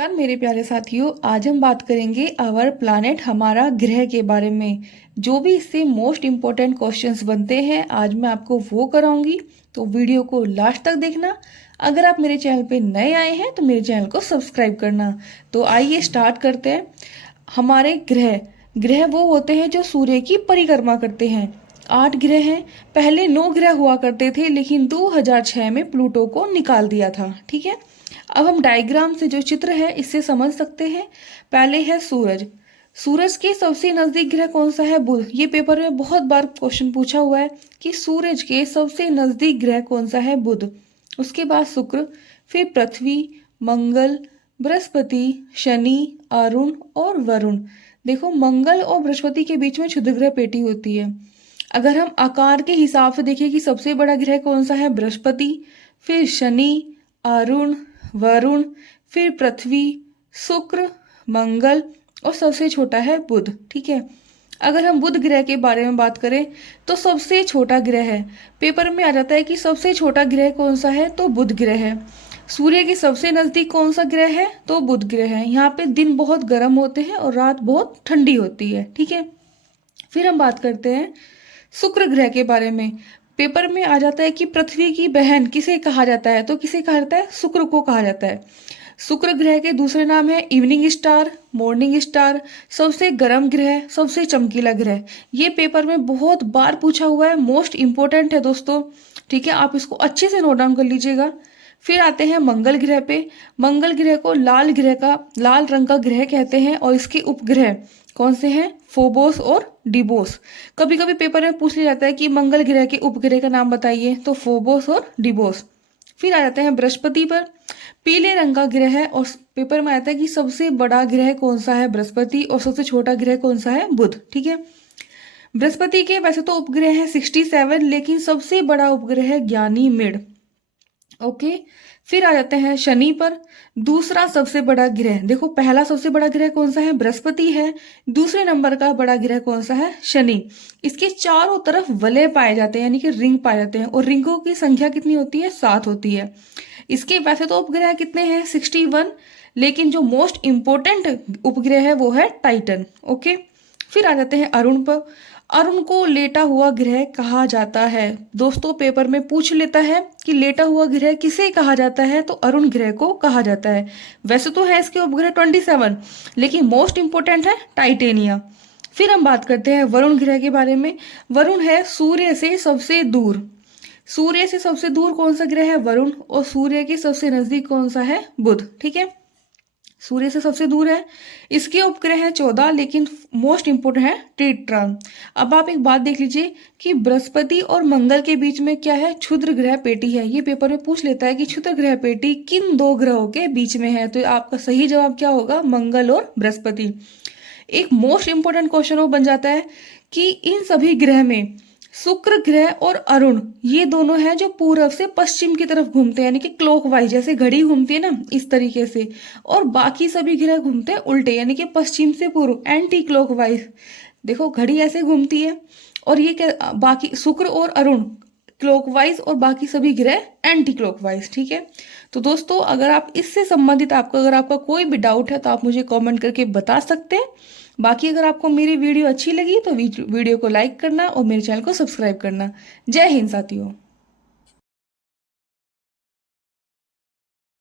नमस्कार मेरे प्यारे साथियों, आज हम बात करेंगे आवर प्लानेट हमारा ग्रह के बारे में। जो भी इससे मोस्ट इम्पोर्टेंट क्वेश्चंस बनते हैं आज मैं आपको वो कराऊंगी, तो वीडियो को लास्ट तक देखना। अगर आप मेरे चैनल पे नए आए हैं तो मेरे चैनल को सब्सक्राइब करना। तो आइए स्टार्ट करते हैं। हमारे ग्रह ग्रह वो होते हैं जो सूर्य की परिक्रमा करते हैं। 8 ग्रह हैं। पहले 9 ग्रह हुआ करते थे, लेकिन 2006 में प्लूटो को निकाल दिया था। ठीक है, अब हम डायग्राम से जो चित्र है इससे समझ सकते हैं। पहले है सूरज। सूरज के सबसे नजदीक ग्रह कौन सा है? बुध। ये पेपर में बहुत बार क्वेश्चन पूछा हुआ है कि सूरज के सबसे नजदीक ग्रह कौन सा है? बुध। उसके बाद शुक्र, फिर पृथ्वी, मंगल, बृहस्पति, शनि, अरुण और वरुण। देखो, मंगल और बृहस्पति के बीच में क्षुद्र ग्रह पेटी होती है। अगर हम आकार के हिसाब से देखें कि सबसे बड़ा ग्रह कौन सा है? बृहस्पति, फिर शनि, अरुण, वरुण, फिर पृथ्वी, शुक्र, मंगल और सबसे छोटा है बुध। ठीक है, अगर हम बुध ग्रह के बारे में बात करें तो सबसे छोटा ग्रह है। पेपर में आ जाता है कि सबसे छोटा ग्रह कौन सा है, तो बुध ग्रह है। सूर्य के सबसे नजदीक कौन सा ग्रह है? तो बुध ग्रह है। यहाँ पे दिन बहुत गर्म होते हैं और रात बहुत ठंडी होती है। ठीक है, फिर हम बात करते हैं शुक्र ग्रह के बारे में। पेपर में आ जाता है कि पृथ्वी की बहन किसे कहा जाता है, तो किसे कहा जाता है? शुक्र को कहा जाता है। शुक्र ग्रह के दूसरे नाम है इवनिंग स्टार, मॉर्निंग स्टार, सबसे गर्म ग्रह, सबसे चमकीला ग्रह। ये पेपर में बहुत बार पूछा हुआ है, मोस्ट इंपोर्टेंट है दोस्तों। ठीक है, आप इसको अच्छे से नोट डाउन कर लीजिएगा। फिर आते हैं मंगल ग्रह पे। मंगल ग्रह को लाल रंग का ग्रह कहते हैं और इसके उपग्रह कौन से हैं? फोबोस और डिबोस। कभी कभी पेपर में पूछ लिया जाता है कि मंगल ग्रह के उपग्रह का नाम बताइए, तो फोबोस और डिबोस। फिर आ जाते हैं बृहस्पति पर। पीले रंग का ग्रह है और पेपर में आता है कि सबसे बड़ा ग्रह कौन सा है? बृहस्पति, और सबसे छोटा ग्रह कौन सा है? बुध। ठीक है, बृहस्पति के वैसे तो उपग्रह है 67, लेकिन सबसे बड़ा उपग्रह है ज्ञानीमेड। ओके, फिर आ जाते हैं शनि पर। दूसरा सबसे बड़ा ग्रह, देखो पहला सबसे बड़ा ग्रह कौन सा है? बृहस्पति है। दूसरे नंबर का बड़ा ग्रह कौन सा है? शनि। इसके चारों तरफ वलय पाए जाते हैं, यानी कि रिंग पाए जाते हैं, और रिंगों की संख्या कितनी होती है? 7 होती है। इसके वैसे तो उपग्रह कितने हैं? 61, लेकिन जो मोस्ट इंपोर्टेंट उपग्रह है वो है टाइटन। ओके, फिर आ जाते हैं अरुण पर। अरुण को लेटा हुआ ग्रह कहा जाता है। दोस्तों, पेपर में पूछ लेता है कि लेटा हुआ ग्रह किसे कहा जाता है, तो अरुण ग्रह को कहा जाता है। वैसे तो है इसके उपग्रह 27, लेकिन मोस्ट इंपोर्टेंट है टाइटेनिया। फिर हम बात करते हैं वरुण ग्रह के बारे में। वरुण है सूर्य से सबसे दूर। सूर्य से सबसे दूर कौन सा ग्रह है? वरुण। और सूर्य के सबसे नजदीक कौन सा है? बुध। ठीक है, सूर्य से सबसे दूर है। इसके उपग्रह है 14, लेकिन मोस्ट इंपोर्टेंट है ट्रिटन। अब आप एक बात देख लीजिए कि बृहस्पति और मंगल के बीच में क्या है? क्षुद्र ग्रह पेटी है। ये पेपर में पूछ लेता है कि क्षुद्र ग्रह पेटी किन 2 ग्रहों के बीच में है, तो आपका सही जवाब क्या होगा? मंगल और बृहस्पति। एक मोस्ट इंपोर्टेंट क्वेश्चन वो बन जाता है कि इन सभी ग्रह में शुक्र ग्रह और अरुण ये दोनों हैं जो पूरब से पश्चिम की तरफ घूमते हैं, यानी कि क्लॉकवाइज, जैसे घड़ी घूमती है ना इस तरीके से, और बाकी सभी ग्रह घूमते हैं उल्टे, यानी कि पश्चिम से पूर्व, एंटी क्लॉकवाइज। देखो, घड़ी ऐसे घूमती है और ये क्या, बाकी शुक्र और अरुण क्लॉकवाइज और बाकी सभी ग्रह एंटी क्लॉकवाइज। ठीक है, तो दोस्तों अगर आप इससे संबंधित अगर आपका कोई भी डाउट है तो आप मुझे कमेंट करके बता सकते हैं। बाकी अगर आपको मेरी वीडियो अच्छी लगी तो वीडियो को लाइक करना और मेरे चैनल को सब्सक्राइब करना। जय हिंद साथियों।